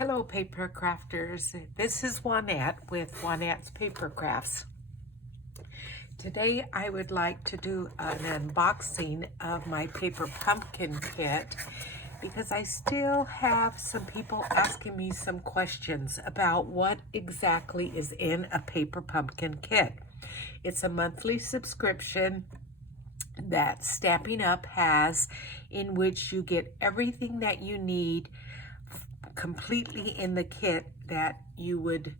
Hello paper crafters, this is Juanette with Juanette's Paper Crafts. Today I would like to do an unboxing of my paper pumpkin kit because I still have some people asking me some questions about what exactly is in a paper pumpkin kit. It's a monthly subscription that Stampin' Up! Has, in which you get everything that you need completely in the kit that you would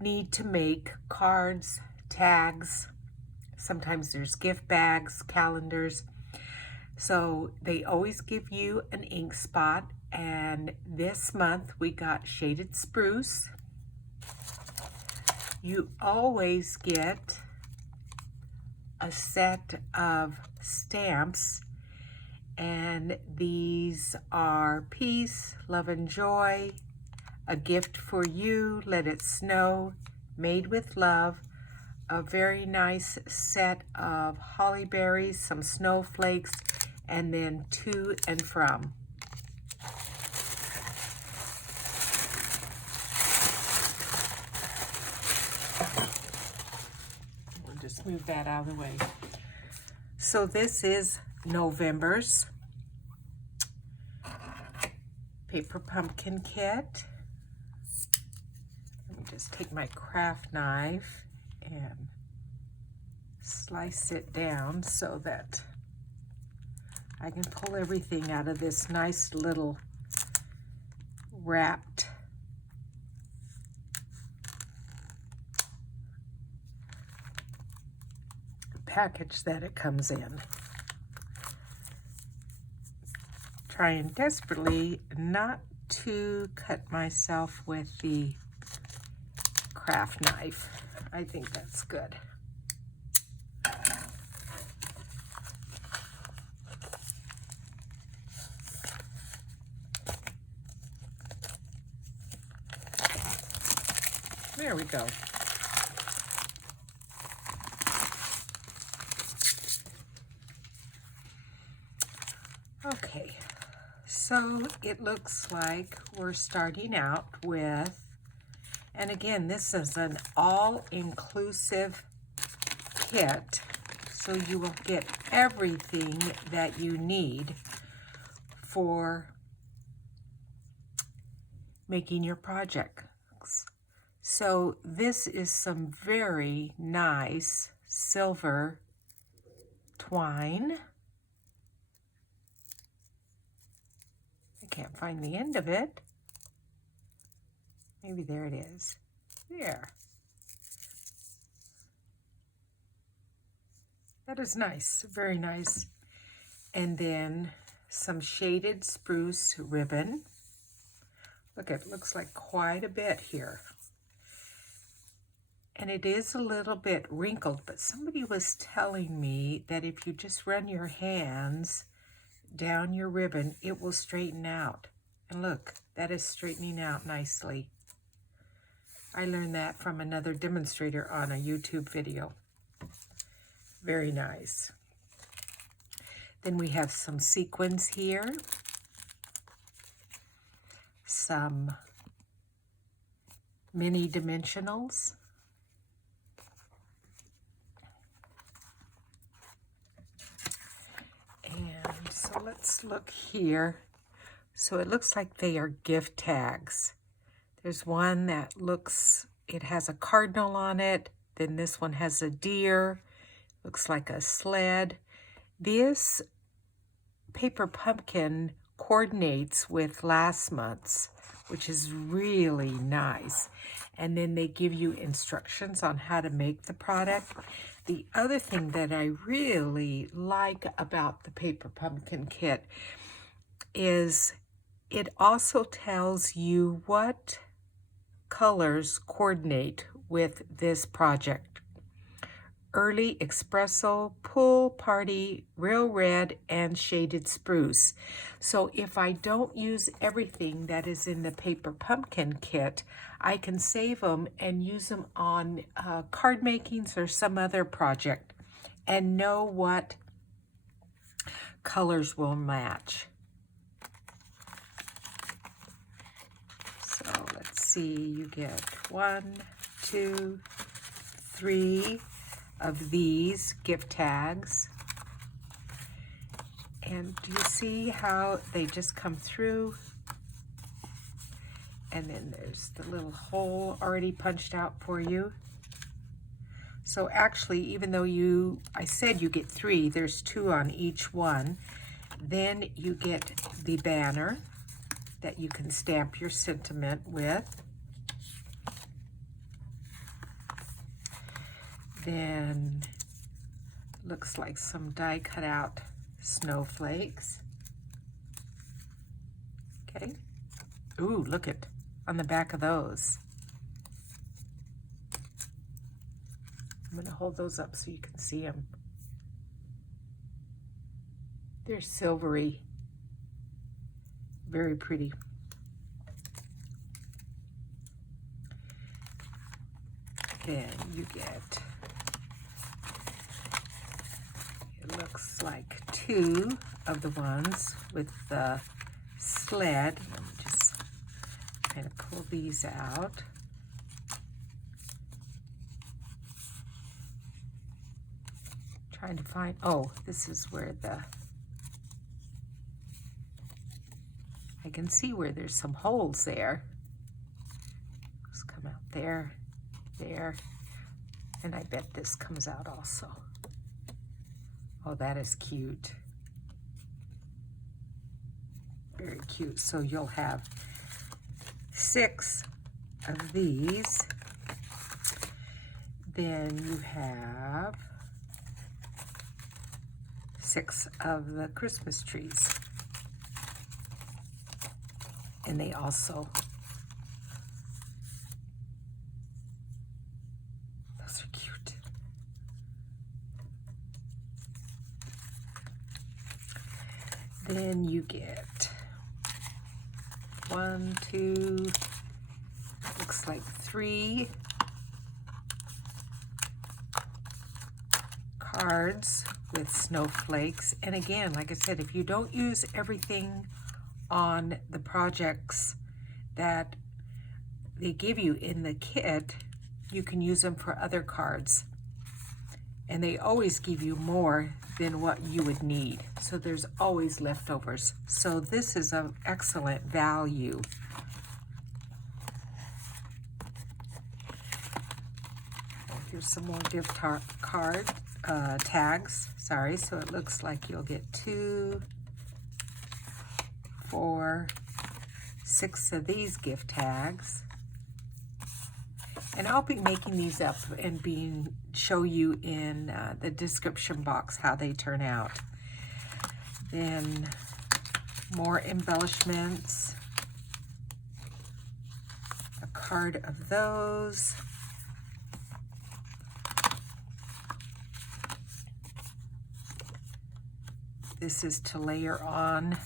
need to make cards, tags. Sometimes there's gift bags, calendars. So they always give you an ink spot, and this month we got shaded spruce. You always get a set of stamps, and these are peace, love and joy, a gift for you, let it snow, made with love, a very nice set of holly berries, some snowflakes, and then to and from. We'll just move that out of the way. So this is Novemeber's paper pumpkin kit. Let me just take my craft knife and slice it down so that I can pull everything out of this nice little wrapped package that it comes in. Trying desperately not to cut myself with the craft knife. I think that's good. There we go. Okay. So it looks like we're starting out with, and again, this is an all-inclusive kit, so you will get everything that you need for making your projects. So this is some very nice silver twine. I can't find the end of it. Maybe there it is. There. That is nice, very nice. And then some shaded spruce ribbon. Look, it looks like quite a bit here. And it is a little bit wrinkled, but somebody was telling me that if you just run your hands down your ribbon, it will straighten out. And look, that is straightening out nicely. I learned that from another demonstrator on a YouTube video. Very nice. Then we have some sequins here. Some mini dimensionals. And so let's look here. So it looks like they are gift tags. There's one that looks, it has a cardinal on it. Then this one has a deer. Looks like a sled. This paper pumpkin coordinates with last month's, which is really nice. And then they give you instructions on how to make the product. The other thing that I really like about the paper pumpkin kit is it also tells you what colors coordinate with this project. Early Espresso, Pool Party, Real Red, and Shaded Spruce. So if I don't use everything that is in the paper pumpkin kit, I can save them and use them on card makings or some other project and know what colors will match. So see, you get 1, 2, 3 of these gift tags. And do you see how they just come through? And then there's the little hole already punched out for you. So actually, even though I said you get 3, there's 2 on each one. Then you get the banner that you can stamp your sentiment with. Then looks like some die cut out snowflakes. Okay. Ooh, look at on the back of those. I'm going to hold those up so you can see them. They're silvery. Very pretty. Then you get, it looks like 2 of the ones with the sled. Let me just kind of pull these out. Trying to find, oh, this is where I can see where there's some holes there. Just come out there, there, and I bet this comes out also. Oh, that is cute. Very cute. So you'll have 6 of these. Then you have 6 of the Christmas trees. And they also, those are cute. Then you get 1, 2, looks like 3 cards with snowflakes. And again, like I said, if you don't use everything on the projects that they give you in the kit, you can use them for other cards. And they always give you more than what you would need. So there's always leftovers. So this is an excellent value. Here's some more gift card tags. Sorry, so it looks like you'll get 2, 4, 6 of these gift tags. And I'll be making these up and show you in the description box how they turn out. Then more embellishments, a card of those. This is to layer on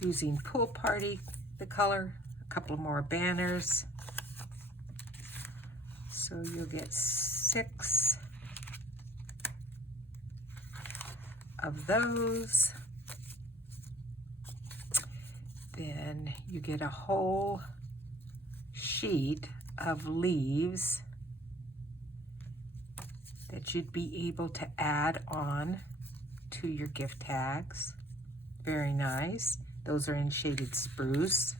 using Pool Party, the color, a couple more banners. So you'll get 6 of those. Then you get a whole sheet of leaves that you'd be able to add on to your gift tags. Very nice. Those are in shaded spruce.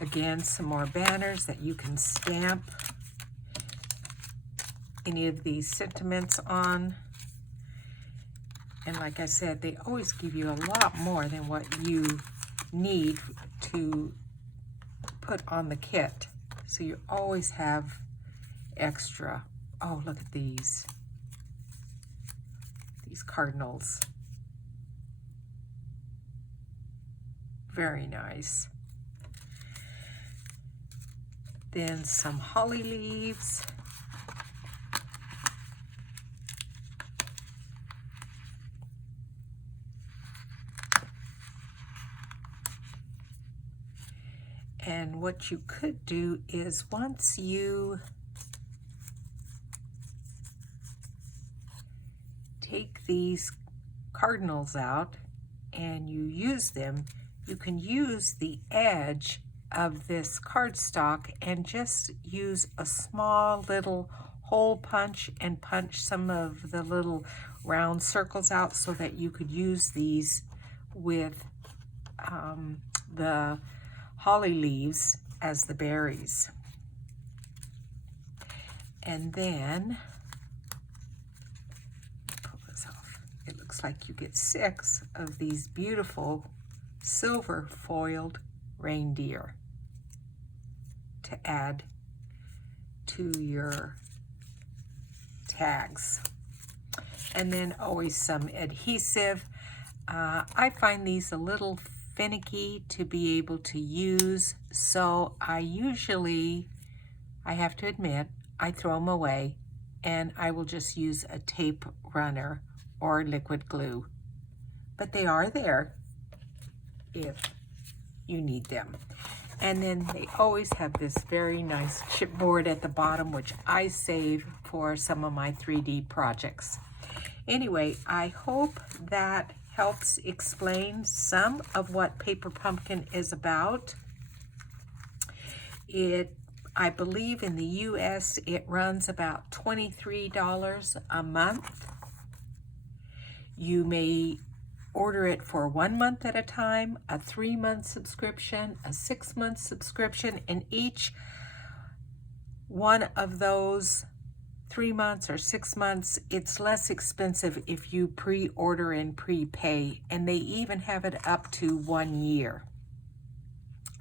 Again, some more banners that you can stamp any of these sentiments on. And like I said, they always give you a lot more than what you need to put on the kit. So you always have extra. Oh, look at these. These cardinals. Very nice. Then some holly leaves. And what you could do is once you take these cardinals out and you use them, you can use the edge of this cardstock and just use a small little hole punch and punch some of the little round circles out so that you could use these with the holly leaves as the berries. And then, pull this off. It looks like you get 6 of these beautiful silver foiled reindeer to add to your tags. And then always some adhesive. I find these a little finicky to be able to use, so I have to admit, I throw them away and I will just use a tape runner or liquid glue. But they are there if you need them. And then they always have this very nice chipboard at the bottom, which I save for some of my 3D projects. Anyway, I hope that helps explain some of what Paper Pumpkin is about. I believe in the US it runs about $23 a month. You may order it for 1 month at a time, a 3-month subscription, a 6-month subscription, and each one of those 3 months or 6 months, it's less expensive if you pre-order and prepay, and they even have it up to 1 year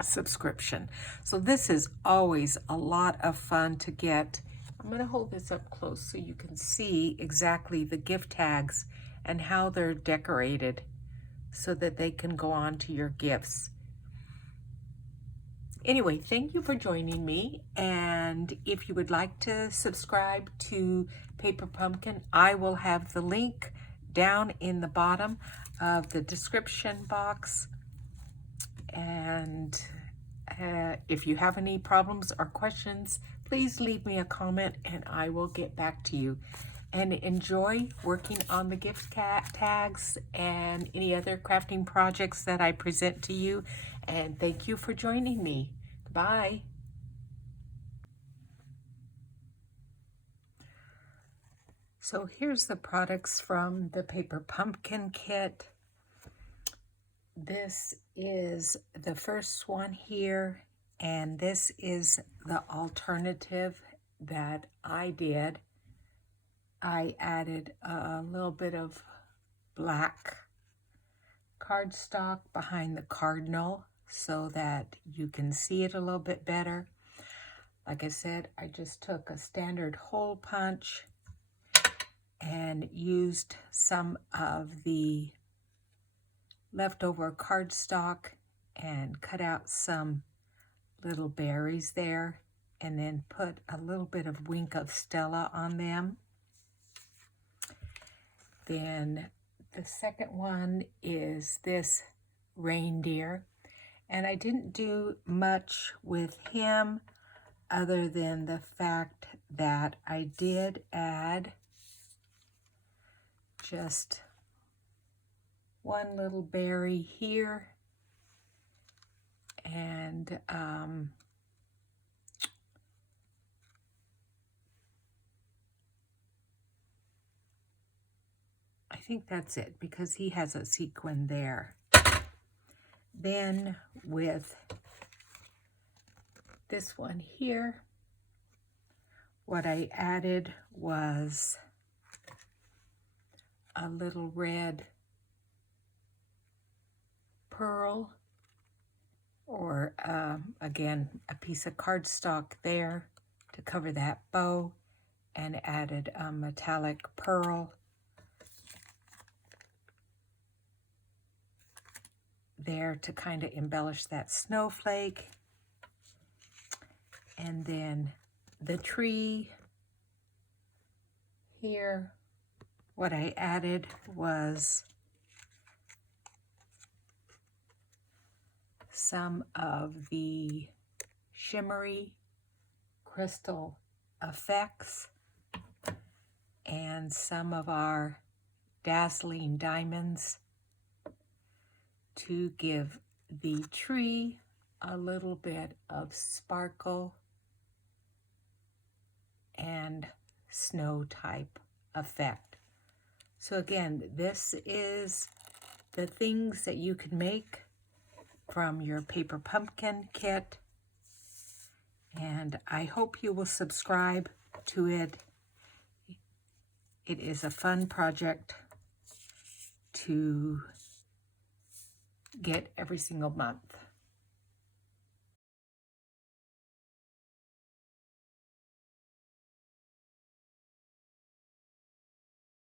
subscription. So this is always a lot of fun to get. I'm going to hold this up close so you can see exactly the gift tags and how they're decorated so that they can go on to your gifts. Anyway, thank you for joining me, and if you would like to subscribe to Paper Pumpkin, I will have the link down in the bottom of the description box. And if you have any problems or questions, please leave me a comment and I will get back to you. And enjoy working on the gift tags and any other crafting projects that I present to you. And thank you for joining me. Bye. So here's the products from the Paper Pumpkin kit. This is the first one here, and this is the alternative that I did. I added a little bit of black cardstock behind the cardinal so that you can see it a little bit better. Like I said, I just took a standard hole punch and used some of the leftover cardstock and cut out some little berries there, and then put a little bit of Wink of Stella on them. Then the second one is this reindeer, and I didn't do much with him other than the fact that I did add just one little berry here, and I think that's it because he has a sequin there. Then with this one here, what I added was a little red pearl, or again, a piece of cardstock there to cover that bow, and added a metallic pearl there to kind of embellish that snowflake. And then the tree here, what I added was some of the shimmery crystal effects and some of our dazzling diamonds to give the tree a little bit of sparkle and snow type effect. So again, this is the things that you can make from your paper pumpkin kit, and I hope you will subscribe to it. It is a fun project to get every single month.